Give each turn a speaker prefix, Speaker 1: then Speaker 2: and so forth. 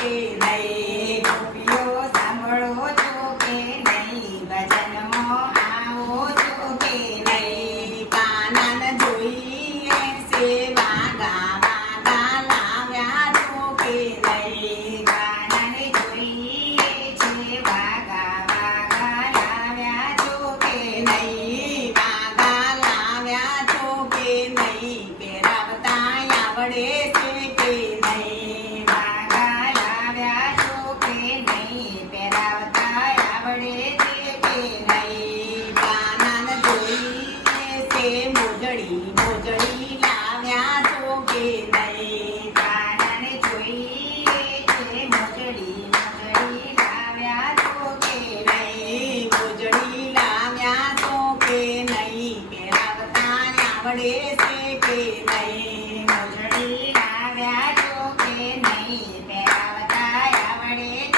Speaker 1: Okay. આવ્યા તો કે નહીં. પહેરાવતા આવડે